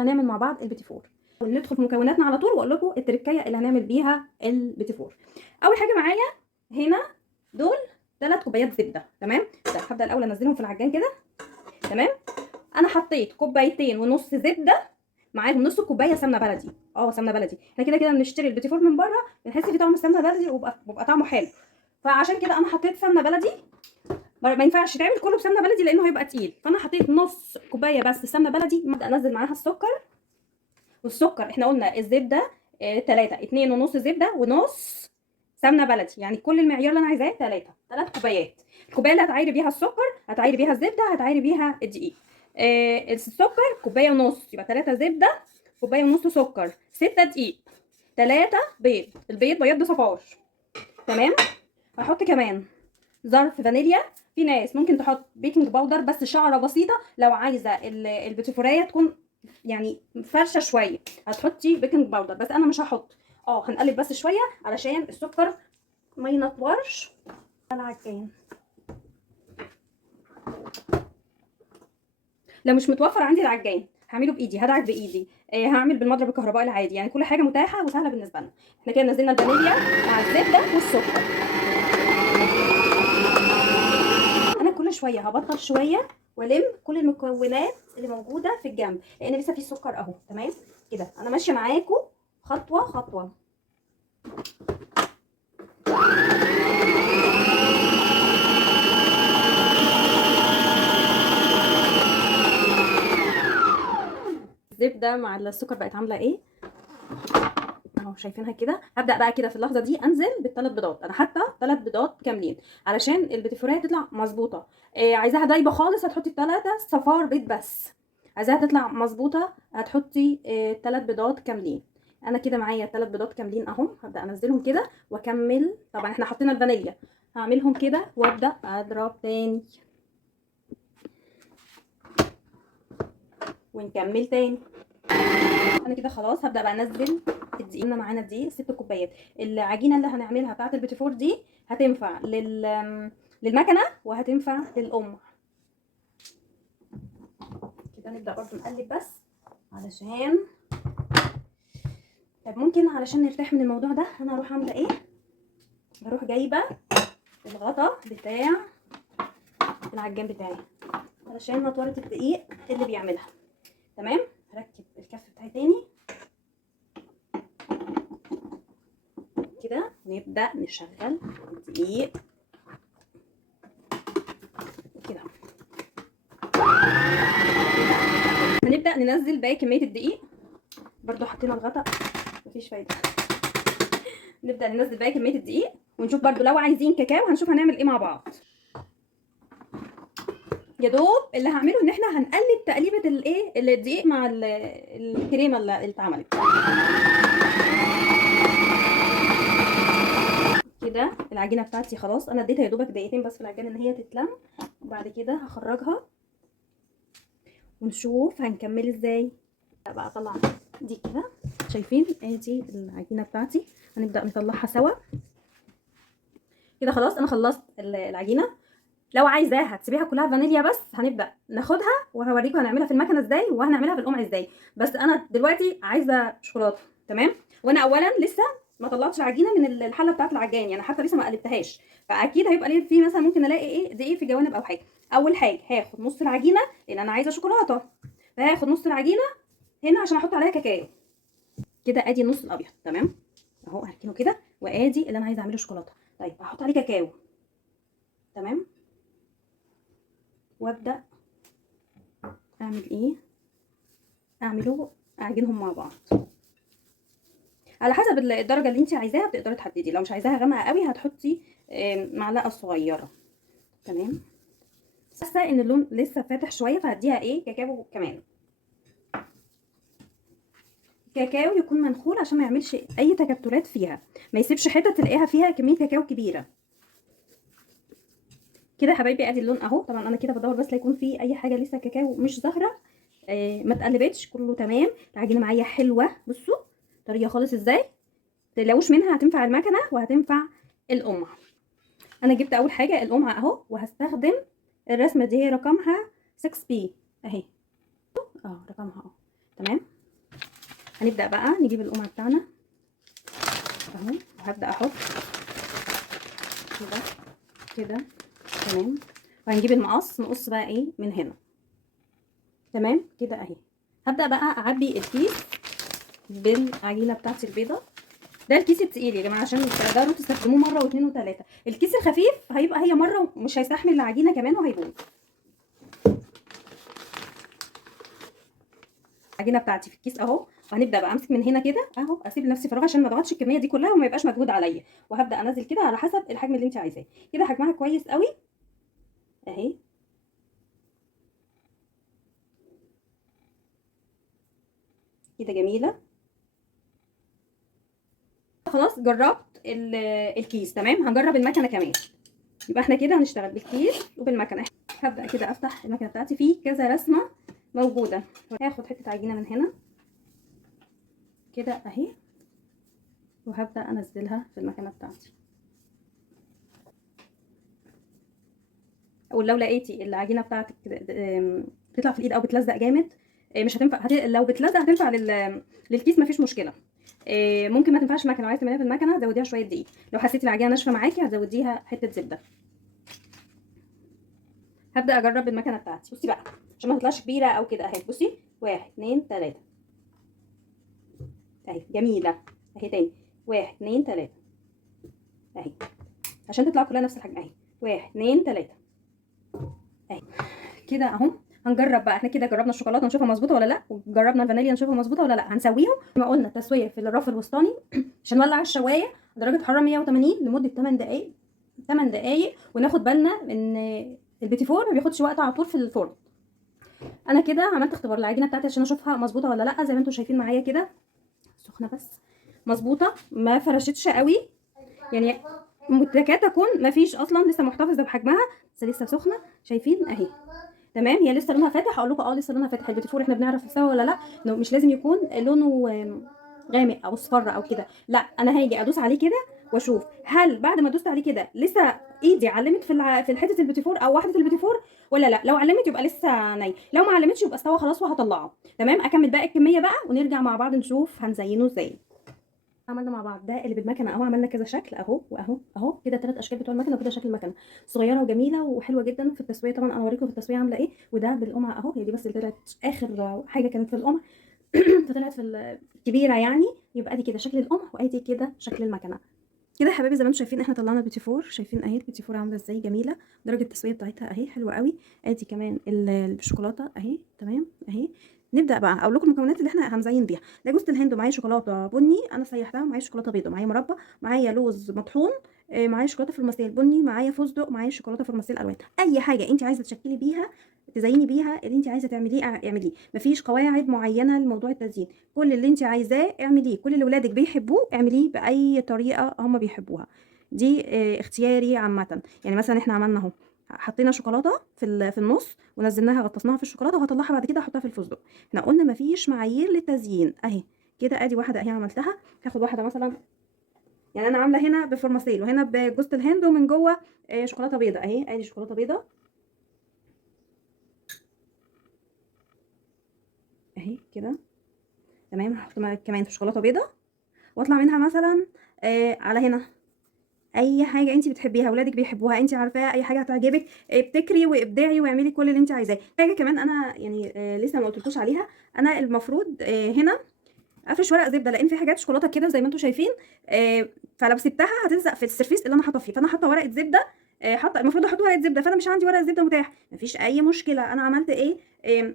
هنعمل مع بعض البيتي فور وندخل في مكوناتنا على طول واقول لكم التركايه اللي هنعمل بيها البيتي فور. اول حاجه معايا هنا دول 3 كوبايات زبده. تمام، هبدا الاول انزلهم في العجان كده. تمام، انا حطيت 2.5 كوبايه زبده معاهم نص كوبايه سمنه بلدي. سمنه بلدي، احنا كده كده بنشتري البيتي فور من بره بنحس فيه طعم السمنه البلدي وبيبقى طعمه حلو، فعشان كده انا حطيت سمنه بلدي. ما ينفعش يتعمل كله بسمنه بلدي لانه هيبقى تقيل، فانا حطيت نص كوبايه بس سمنه بلدي. ابدا انزل معاها السكر، والسكر احنا قلنا الزبده 2.5 زبده ونص سمنه بلدي، يعني كل المعيار اللي انا عايزاه 3 كوبايات. الكوبايه اللي هتعايري بيها السكر هتعايري بيها الزبده هتعايري بيها الدقيق. السكر كوبايه ونص يبقى 3 زبده، كوبايه ونص سكر، 6 دقيق، 3 بيض. البيض بيض صفار. تمام، هحط كمان ظرف فانيليا. في ناس ممكن تحط بيكنج باودر بس شعره بسيطه، لو عايزه البيتيفوريه تكون يعني فرشه شويه هتحطي بيكنج باودر، بس انا مش هحط. هنقلب بس شويه علشان السكر ما ينطورش العجان. لو مش متوفر عندي العجان هعمله بايدي، هدعك بايدي، هعمل بالمضرب الكهربائي العادي، يعني كل حاجه متاحه وسهله بالنسبه لنا. احنا كده نزلنا الفانيليا مع الزبده والسكر. انا كل شويه هبطل شويه والم كل المكونات اللي موجوده في الجنب لان لسه في سكر اهو. تمام كده انا ماشيه معاكم خطوه خطوه. الزبده مع السكر بقت عامله ايه اهو، شايفينها كده. هبدا بقى كده في اللحظه دي انزل بالثلاث بيضات. انا حاطه 3 بيضات كاملين علشان البيتيفوريه تطلع مظبوطه. عايزاها دايبه خالص هتحطي 3 صفار بيض بس، عايزاها تطلع مظبوطه هتحطي 3 بيضات كاملين. انا كده معايا 3 بيضات كاملين اهم، هبدا انزلهم كده واكمل. طبعا احنا حطينا الفانيليا، هعملهم كده وابدا اضرب تاني ونكمل تاني. انا كده خلاص هبدا بقى انزل الدقيق. معانا دي 6 كوبايات. العجينه اللي هنعملها بتاعه البيتي فور دي هتنفع للمكنه وهتنفع للام. كده نبدا برضو نقلب بس علشان طب ممكن علشان نرتاح من الموضوع ده انا هروح عامله ايه، هروح جايبه الغطا بتاع العجان بتاعي علشان نطوره الدقيق اللي بيعملها. تمام، هركب الكف بتاعي تاني كده ونبدا نشغل الدقيق كده. هنبدا ننزل باقي كميه الدقيق، برضو حطينا الغطا مفيش فايده. نبدا ننزل باقي كميه الدقيق ونشوف برضو لو عايزين كاكاو هنشوف هنعمل ايه مع بعض. يا دوب اللي هعمله ان احنا هنقلب تقليبه الايه الدقيق مع الكريمه اللي اتعملت كده. العجينه بتاعتي خلاص انا اديتها يا دوبك دقيقتين بس في العجينه ان هي تتلم، وبعد كده هخرجها ونشوف هنكمل ازاي. بقى اطلع دي كده، شايفين ادي العجينه بتاعتي. هنبدا نطلعها سوا كده. خلاص انا خلصت العجينه. لو عايزاها تسيبيها كلها فانيليا بس هنبدا ناخدها وهوريكم هنعملها في المكنه ازاي وهنعملها في القمع ازاي، بس انا دلوقتي عايزه شوكولاته. تمام، وانا اولا لسه ما طلعتش العجينه من الحله بتاعه العجان، يعني حتى لسه ما قلبتهاش، فاكيد هيبقى ليه في مثلا ممكن الاقي ايه دقيق في جوانب او حاجه. اول حاجه هاخد نص العجينه لان انا عايزه شوكولاته، فهاخد نص العجينه هنا عشان احط عليها كاكاو كده. ادي النص الابيض. تمام اهو هركنه كده، وادي اللي انا عايزه اعمله شوكولاته. طيب هحط عليه كاكاو. تمام، وابدا اعمل ايه، اعمله اعجنهم مع بعض على حسب الدرجه اللي انت عايزاها بتقدري تحددي. لو مش عايزاها غامقه قوي هتحطي معلقه صغيره. تمام، حاسه ان اللون لسه فاتح شويه فهديها ايه كاكاو كمان. كاكاو يكون منخول عشان ما يعملش اي تكتلات فيها، ما يسيبش حته تلاقيها فيها كميه كاكاو كبيره كده يا حبايبي. ادي اللون اهو. طبعا انا كده بدور بس لا يكون في اي حاجه لسه كاكاو مش ظاهره، ما اتقلبتش، كله تمام. العجينه معايا حلوه، بصوا طريه خالص ازاي، متقلقوش منها، هتنفع المكنه وهتنفع القمع. انا جبت اول حاجه القمع اهو، وهستخدم الرسمه دي هي رقمها 6B اهي. رقمها اهو تمام. هنبدا بقى نجيب القمع بتاعنا اهو، وهبدا احط كده كده تمام، وهنجيب المقص نقص بقى ايه من هنا تمام كده اهي. هبدا بقى اعبي الكيس بالعجينه بتاعتي البيضه. ده الكيس التقيل يا جماعه عشان تقدروا تستخدموه مره واثنين وثلاثه. الكيس الخفيف هيبقى هي مره ومش هيستحمل العجينه كمان وهيبوظ. العجينه بتاعتي في الكيس اهو، وهنبدا بقى امسك من هنا كده اهو، اسيب لنفسي فراغ عشان ما اضغطش الكميه دي كلها وما يبقاش مجهود عليا، وهبدا انزل كده على حسب الحجم اللي انت عايزاه. كده حجمها كويس قوي اهي كده جميله. خلاص جربت الكيس تمام، هنجرب المكنه كمان. يبقى احنا كده هنشتغل بالكيس وبالمكنه. هبدا كده افتح المكنه بتاعتي فيه كذا رسمه موجوده. هاخد حته عجينه من هنا كده اهي، وهبدا انزلها في المكنه بتاعتي. ولو لقيتي العجينه بتاعتك بتطلع في الايد او بتلزق جامد، مش هتنفع. لو بتلزق هتنفع للكيس مفيش مشكله. ممكن ما تنفعش المكنه، لو عايزه تعمليها في المكنه زوديها شويه دقيق. لو حسيتي العجينه ناشفه معاكي هتزوديها حته زبده. هبدا اجرب المكنه بتاعتي. بصي بقى عشان ما تطلعش كبيره او كده اهي. بصي 1 2 3 اهي جميله اهي. تاني 1 2 3 اهي عشان تطلع كلها نفس الحجم اهي. 1 2 3 اهي كده اهو. هنجرب بقى. احنا كده جربنا الشوكولاته نشوفها مظبوطه ولا لا، وجربنا الفانيليا نشوفها مظبوطه ولا لا. هنسويهم ما قلنا تسويه في الرف الوسطاني عشان نولع الشوايه درجه حراره 180 لمده 8 دقائق. 8 دقائق، وناخد بالنا ان البيتي فور ما بياخدش وقت على طول في الفرن. انا كده عملت اختبار العجينه بتاعتي عشان اشوفها مظبوطه ولا لا. زي ما انتم شايفين معايا كده سخنه بس مظبوطه، ما فرشتش قوي يعني، تكاد تكون ما فيش اصلا، لسه محتفظه بحجمها بس لسه سخنه. شايفين اهي تمام. هي لسه لونها فاتح. اقول لكم لسه لونها فاتح. البيتي فور احنا بنعرف سوا ولا لا انه مش لازم يكون لونه غامق او اصفر او كده، لا. انا هاجي ادوس عليه كده واشوف هل بعد ما دوست عليه كده لسه ايدي علمت في حته البيتي فور او وحده البيتي فور ولا لا. لو علمت يبقى لسه ني، لو ما علمتش يبقى استوى خلاص وهطلعه تمام. اكمل باقي الكميه بقى ونرجع مع بعض نشوف هنزينه ازاي. عملنا مع بعض ده اللي بالمكنه اهو. عملنا كذا شكل اهو واهو اهو كده 3 اشكال بتوع المكنه، وكده شكل المكنه صغيره وجميله وحلوه جدا في التسويه. طبعا انا هوريكم في التسويه عامله ايه. وده بالقمع اهو. هي دي بس اللي طلعت اخر حاجه كانت في القمع فطلعت في الكبيره يعني. يبقى دي كده شكل القمع وادي كده شكل المكنه. كده يا حبايبي زي ما انتم شايفين احنا طلعنا البيتي فور. شايفين اهي البيتي فور عامله ازاي جميله. درجه التسويه بتاعتها اهي حلوه قوي. ادي كمان الشوكولاته اهي تمام اهي. نبدا بقى اقول لكم المكونات اللي احنا هنزين بيها. ده جوز الهند، ومعايا شوكولاته بني انا سيحتها، ومعايا شوكولاته بيضاء، معايا مربى، معايا لوز مطحون، معايا شوكولاته فرماسيل بني، معايا فستق، معايا شوكولاته فرماسيل الوان. اي حاجه انت عايزه تشكلي بيها تزيني بيها اللي انت عايزه تعمليه اعمليه. مفيش قواعد معينه لموضوع التزيين. كل اللي انت عايزاه اعمليه، كل اللي ولادك بيحبوه اعمليه باي طريقه هم بيحبوها. دي اختياري عامه. يعني مثلا احنا عملنا اهو، حطينا شوكولاته في النص ونزلناها غطسناها في الشوكولاته، وهطلعها بعد كده احطها في الفستق. احنا قلنا مفيش معايير للتزيين اهي كده. ادي واحده اهي عملتها. هاخد واحده مثلا، يعني انا عامله هنا بفورماسيل وهنا بجوز الهند ومن جوه شوكولاته بيضه اهي. ادي شوكولاته بيضه اهي كده تمام. هحط كمان في شوكولاته بيضه، واطلع منها مثلا على هنا اي حاجه انت بتحبيها ولادك بيحبوها انت عارفاها، اي حاجه هتعجبك. ابتكري وابدعي واعملي كل اللي انت عايزاه. حاجه كمان انا يعني لسه ما قلتلكوش عليها. انا المفروض هنا افرش ورق زبده، لان في حاجات شوكولاته كده زي ما انتم شايفين، فلو سبتها هتلزق في السرفيس اللي انا حاطه فيه. فانا حاطه ورقه زبده، حاطه المفروض احط ورقه زبده، فانا مش عندي ورقه زبده متاح. مفيش اي مشكله. انا عملت ايه؟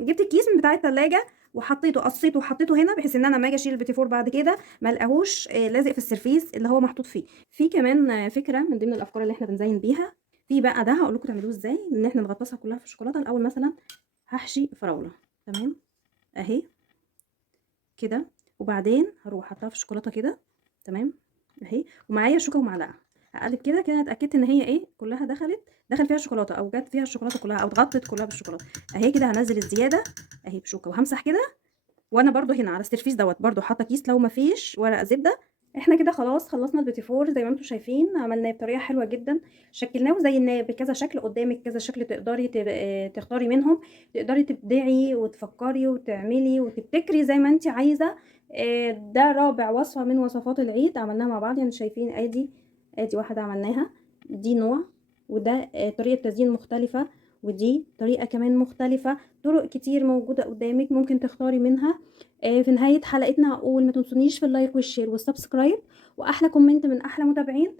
جبت الكيس من بتاع الثلاجه وحطيته، قصيته وحطيته هنا، بحيث ان انا لما اجي اشيل البيتي فور بعد كده ما الاقوش لازق في السرفيس اللي هو محطوط فيه. في كمان فكره من ضمن الافكار اللي احنا بنزين بيها في بقى ده، هقول لكم تعملوه ازاي. ان احنا نغطسها كلها في الشوكولاته. الاول مثلا هحشي فراوله تمام اهي كده، وبعدين هروح حاطاها في الشوكولاته كده تمام اهي، ومعايا شوكه ومعلقه. هقلب كده كده اتاكدت ان هي ايه كلها دخل فيها الشوكولاته، او جت فيها الشوكولاته كلها، او اتغطت كلها بالشوكولاته اهي كده. هنزل الزياده اهي بشوكه وهمسح كده. وانا برده هنا على السيرفيس دوت برده حاطه كيس لو ما فيش ورق زبده احنا كده خلاص خلصنا البيتي فور زي ما انتم شايفين، عملناه بطريقه حلوه جدا، شكلناه وزيناه بكذا شكل، قدامك كذا شكل تقدري تختاري منهم، تقدري تبدعي وتفكري وتعملي وتبتكري زي ما انت عايزه. ده رابع وصفه من وصفات العيد عملناها مع بعض. يعني شايفين ادي واحده عملناها، دي نوع، وده طريقه تزيين مختلفه، ودي طريقه كمان مختلفه. طرق كتير موجوده قدامك ممكن تختاري منها. في نهاية حلقتنا هقول ما تنسونيش في اللايك والشير والسبسكرايب، واحلى كومنت من احلى متابعين.